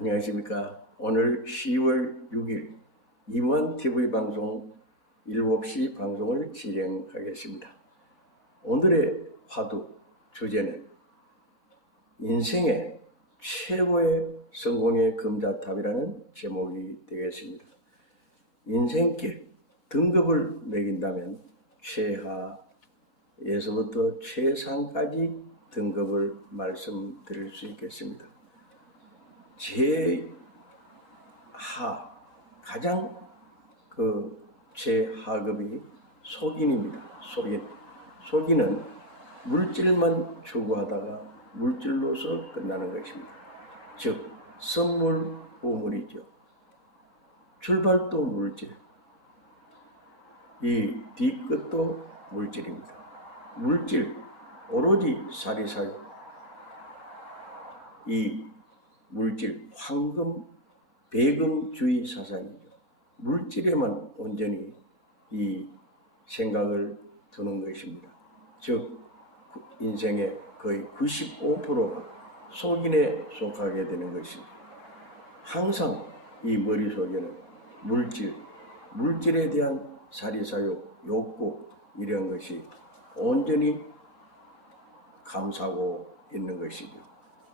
안녕하십니까. 오늘 10월 6일 임원 TV 방송 7시 방송을 진행하겠습니다. 오늘의 화두 주제는 인생의 최고의 성공의 금자탑이라는 제목이 되겠습니다. 인생길 등급을 매긴다면 최하에서부터 최상까지 등급을 말씀드릴 수 있겠습니다. 제하, 가장 최하급이 속인입니다. 속인은 물질만 추구하다가 물질로서 끝나는 것입니다. 즉 선물, 우물이죠. 출발도 물질, 이 뒤끝도 물질입니다. 물질, 오로지 사리사욕, 이 물질, 황금, 배금주의 사상이죠. 물질에만 온전히 이 생각을 두는 것입니다. 즉 인생의 거의 95%가 속인에 속하게 되는 것입니다. 항상 이 머릿속에는 물질에 대한 사리사욕, 욕구 이런 것이 온전히 감싸고 있는 것이죠.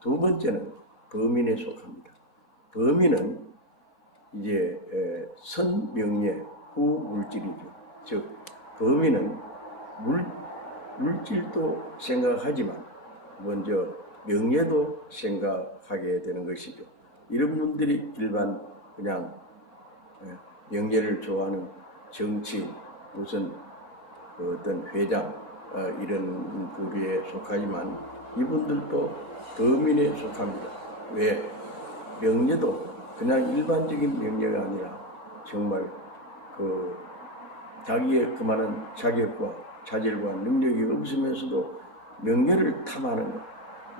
두 번째는 범인에 속합니다. 범인은 이제 선명예 후 물질이죠. 즉 범인은 물질도 생각하지만 먼저 명예도 생각하게 되는 것이죠. 이런 분들이 일반 그냥 명예를 좋아하는 정치인, 무슨 어떤 회장 이런 부류에 속하지만 이분들도 범인에 속합니다. 왜? 명예도 그냥 일반적인 명예가 아니라 정말 자기의 그만한 자격과 자질과 능력이 없으면서도 명예를 탐하는 것,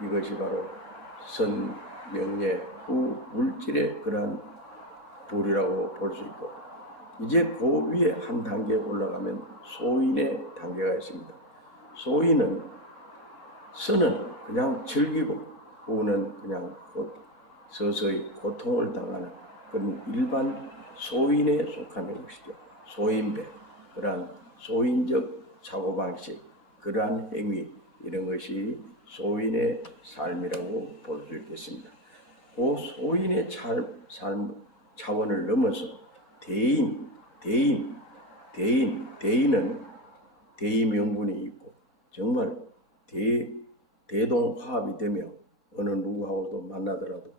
이것이 바로 선명예 후 물질의 그러한 부류라고 볼 수 있고, 이제 그 위에 한 단계 올라가면 소인의 단계가 있습니다. 소인은 선은 그냥 즐기고 후는 그냥 서서히 고통을 당하는 그런 일반 소인에 속하는 것이죠. 소인배, 그러한 소인적 사고방식, 그러한 행위 이런 것이 소인의 삶이라고 볼 수 있겠습니다. 그 소인의 삶 차원을 넘어서 대인은 대의 명분이 있고 정말 대동화합이 되며 어느 누구하고도 만나더라도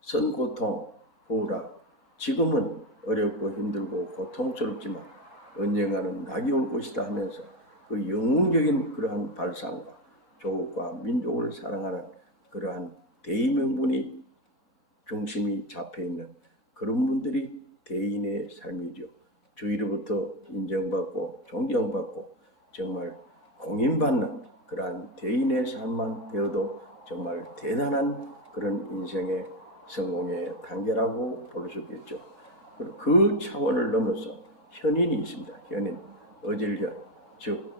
선고통 후라, 지금은 어렵고 힘들고 고통스럽지만 언젠가는 낙이 올 것이다 하면서 그 영웅적인 그러한 발상과 조국과 민족을 사랑하는 그러한 대의명분이 중심이 잡혀있는 그런 분들이 대인의 삶이죠. 주위로부터 인정받고 존경받고 정말 공인받는 그러한 대인의 삶만 되어도 정말 대단한 그런 인생의 성공의 단계라고 볼 수 있겠죠. 그 차원을 넘어서 현인이 있습니다. 현인, 어질현, 즉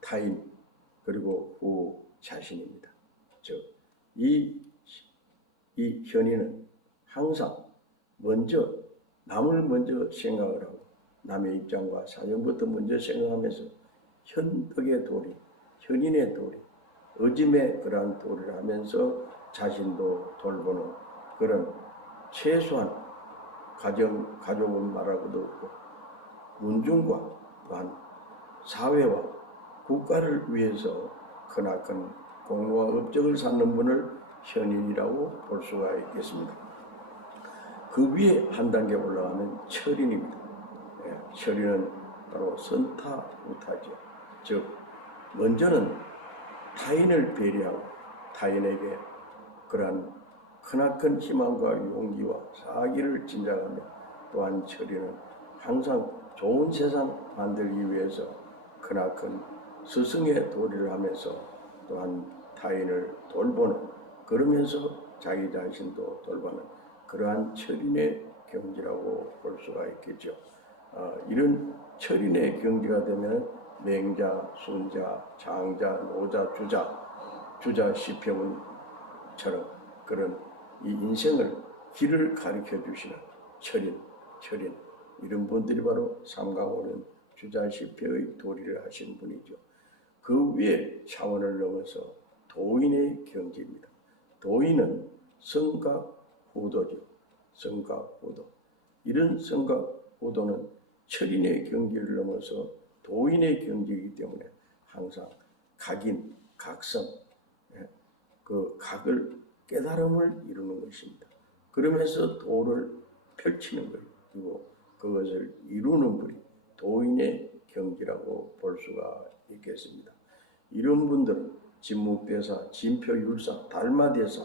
타인 그리고 후 자신입니다. 즉 이 현인은 항상 남을 먼저 생각을 하고 남의 입장과 사정부터 먼저 생각하면서 현덕의 도리, 현인의 도리, 의짐의 그러한 도리를 하면서 자신도 돌보는 그런 최소한 가족은 말할 것도 없고 문중과 또한 사회와 국가를 위해서 크나큰 공로와 업적을 쌓는 분을 현인이라고 볼 수가 있겠습니다. 그 위에 한 단계 올라가면 철인입니다. 철인은 바로 선타우타죠. 즉 먼저는 타인을 배려하고 타인에게 그러한 크나큰 희망과 용기와 사기를 진작하며, 또한 철인은 항상 좋은 세상 만들기 위해서 크나큰 스승의 도리를 하면서 또한 타인을 돌보는, 그러면서 자기 자신도 돌보는 그러한 철인의 경지라고 볼 수가 있겠죠. 이런 철인의 경지가 되면 맹자, 순자, 장자, 노자, 주자, 시평은처럼 그런 이 인생을 길을 가르쳐 주시는 철인 이런 분들이 바로 삼강오륜 주자, 시평의 도리를 하신 분이죠. 그 위에 차원을 넘어서 도인의 경지입니다. 도인은 성각후도죠. 성각후도. 이런 성각후도는 철인의 경지를 넘어서 도인의 경지이기 때문에 항상 각인, 각성, 그 각을 깨달음을 이루는 것입니다. 그러면서 도를 펼치는 거예요. 그리고 그것을 이루는 분이 도인의 경지라고 볼 수가 있겠습니다. 이런 분들은 진묵대사, 진표율사, 달마대사,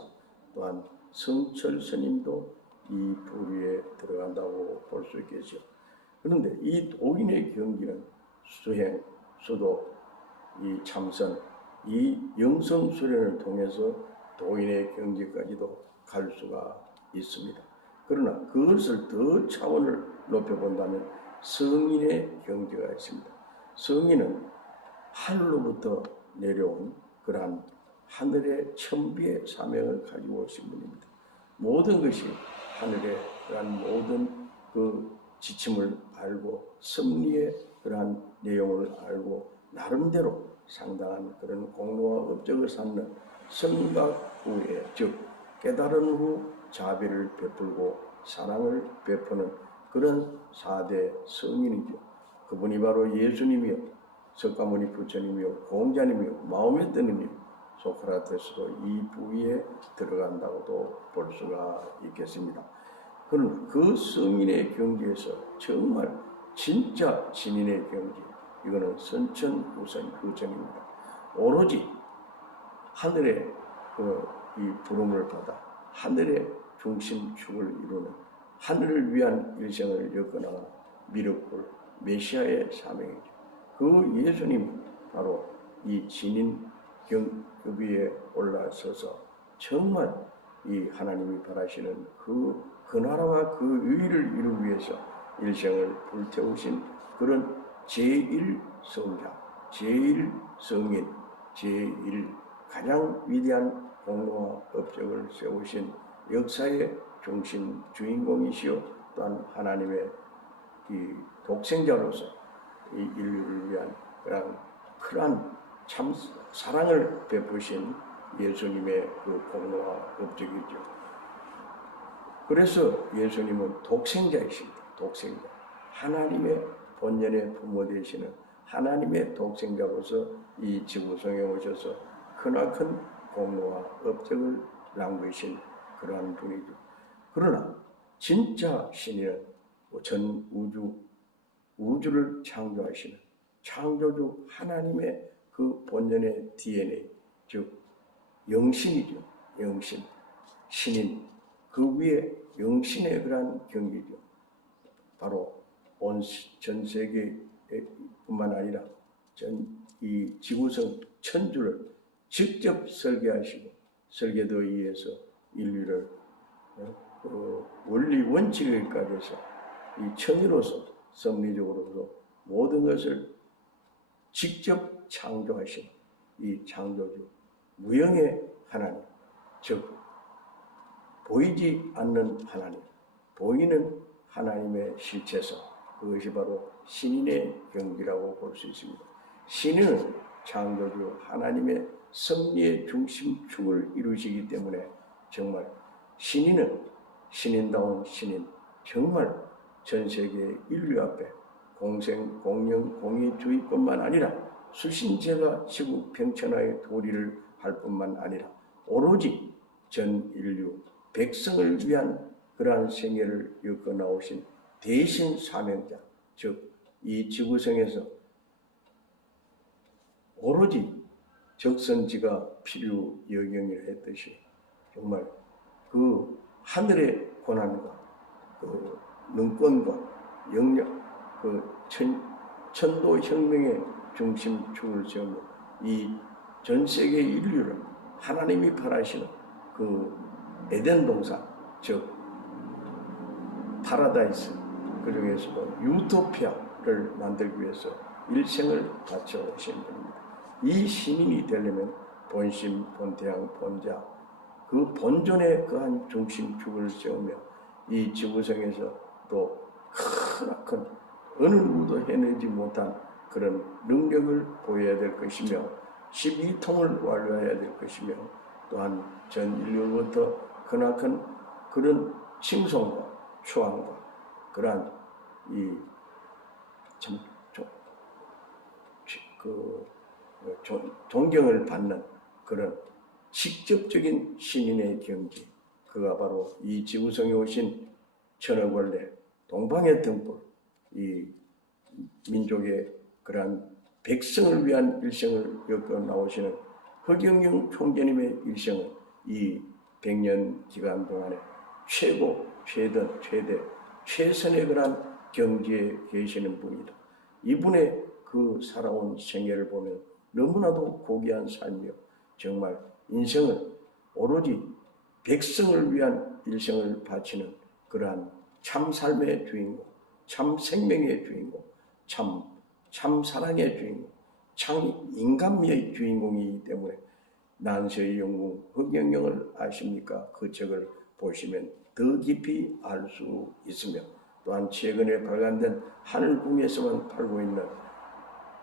또한 성철 스님도 이 부류에 들어간다고 볼 수 있겠죠. 그런데 이 도인의 경지는 수행, 수도, 이 참선, 이 영성 수련을 통해서 도인의 경지까지도 갈 수가 있습니다. 그러나 그것을 더 차원을 높여본다면 성인의 경지가 있습니다. 성인은 하늘로부터 내려온 그러한 하늘의 천비의 사명을 가지고 오신 분입니다. 모든 것이 하늘의 그러한 모든 그 지침을 알고 섭리의 그러한 내용을 알고 나름대로 상당한 그런 공로와 업적을 쌓는 성각 후에, 즉 깨달은 후 자비를 베풀고 사랑을 베푸는 그런 4대 성인이죠. 그분이 바로 예수님이요, 석가모니 부처님이요, 공자님이요, 마호메뜨님이요, 소크라테스도 이 부위에 들어간다고도 볼 수가 있겠습니다. 그러나 그 성인의 경지에서 정말 진짜 진인의 경지, 이거는 선천후선입니다. 오로지 하늘의 이 부름을 받아 하늘의 중심축을 이루는 하늘을 위한 일생을 엮어나가 미륵불 메시아의 사명이죠. 그 예수님이 바로 이 진인 경급위에 올라서서 정말 이 하나님이 바라시는 그 나라와 그 의를 이루기 위해서 일생을 불태우신 그런 제1성자, 제1성인, 제1 가장 위대한 공로와 업적을 세우신 역사의 중심 주인공이시오, 또한 하나님의 이 독생자로서 이 인류를 위한 그런 큰 참 사랑을 베푸신 예수님의 그 공로와 업적이죠. 그래서 예수님은 독생자이십니다. 독생자. 하나님의 본연의 부모 되시는 하나님의 독생자로서 이 지구상에 오셔서 크나큰 공로와 업적을 남기신 그러한 분이죠. 그러나 진짜 신이는 전 우주를 창조하시는 창조주 하나님의 그 본연의 DNA, 즉 영신이죠. 영신, 신인, 그 위에 영신의 그러한 경기죠. 바로 전 세계뿐만 아니라 이 지구성 천주를 직접 설계하시고 설계도에 의해서 인류를 원리 원칙에까지 해서 이 천의로서 섭리적으로서 모든 것을 직접 창조하신 이 창조주 무형의 하나님, 즉 보이지 않는 하나님, 보이는 하나님의 실체서, 그것이 바로 신인의 경지라고 볼 수 있습니다. 신인은 창조주 하나님의 섭리의 중심축을 이루시기 때문에 정말 신인은 신인다운 신인, 정말 전 세계 인류 앞에 공생, 공영, 공의주의뿐만 아니라 수신제가 지구 평천하의 도리를 할 뿐만 아니라 오로지 전 인류 백성을 위한 그러한 생애를 엮어 나오신 대신 사명자, 즉 이 지구성에서 오로지 적선지가 필요 여경이라 했듯이 정말 그 하늘의 고난과 그 능권과 영역, 그 천도 혁명의 중심축을 세우는 이 전 세계 인류를 하나님이 바라시는 그 에덴 동산, 즉 파라다이스, 그 중에서도 유토피아를 만들기 위해서 일생을 바쳐 오신 분입니다. 이 신인이 되려면 본심, 본태양, 본자, 그 본존의 그 한 중심축을 세우며 이 지구성에서 또 크나큰 어느 누구도 해내지 못한 그런 능력을 보여야 될 것이며 12통을 완료해야 될 것이며 또한 전 인류로부터 크나큰 그런 칭송과 추앙과 그러한 참 존경을 받는 그런 직접적인 신인의 경지, 그가 바로 이 지구성에 오신 천하권래 동방의 등불, 이 민족의 그러한 백성을 위한 일생을 겪어 나오시는 허경영 총재님의 일생은 이 100년 기간 동안에 최고, 최대, 최선의 그러한 경지에 계시는 분이다. 이분의 그 살아온 생애를 보면 너무나도 고귀한 삶이요. 정말 인생을 오로지 백성을 위한 일생을 바치는 그러한 참 삶의 주인공, 참 생명의 주인공, 참 사랑의 주인공, 참 인간미의 주인공이기 때문에 난세의 영웅 허경영을 아십니까? 그 책을 보시면 더 깊이 알 수 있으며 또한 최근에 발간된 하늘궁에서만 팔고 있는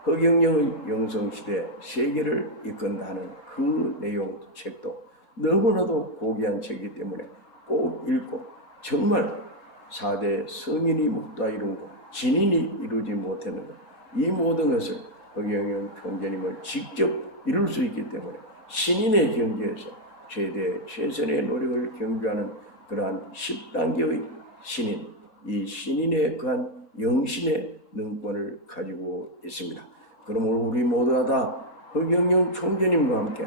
허경영의 영성시대 세계를 이끈다 하는 그 내용 책도 너무나도 고귀한 책이기 때문에 꼭 읽고 정말 4대 성인이 묻다 이룬 것, 진인이 이루지 못했는데 이 모든 것을 허경영 총재님을 직접 이룰 수 있기 때문에 신인의 경지에서 최선의 노력을 경주하는 그러한 10단계의 신인, 이 신인의 그한 영신의 능권을 가지고 있습니다. 그러므로 우리 모두가 다 허경영 총재님과 함께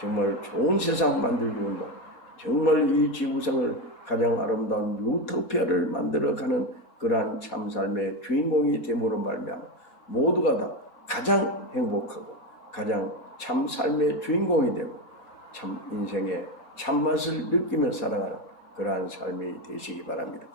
정말 좋은 세상 만들기 운동, 정말 이 지구상을 가장 아름다운 유토피아를 만들어가는 그러한 참삶의 주인공이 됨으로 말미암아 모두가 다 가장 행복하고 가장 참삶의 주인공이 되고 참 인생의 참맛을 느끼며 살아가는 그러한 삶이 되시기 바랍니다.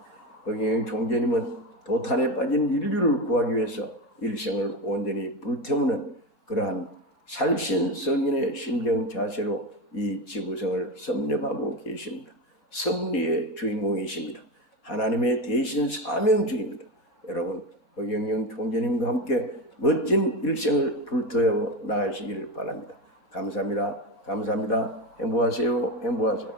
허경영 총재님은 도탄에 빠진 인류를 구하기 위해서 일생을 온전히 불태우는 그러한 살신성인의 심정 자세로 이 지구성을 섭렵하고 계십니다. 섭리의 주인공이십니다. 하나님의 대신 사명주입니다. 여러분 허경영 총재님과 함께 멋진 일생을 불태워 나가시기를 바랍니다. 감사합니다. 감사합니다. 행복하세요. 행복하세요.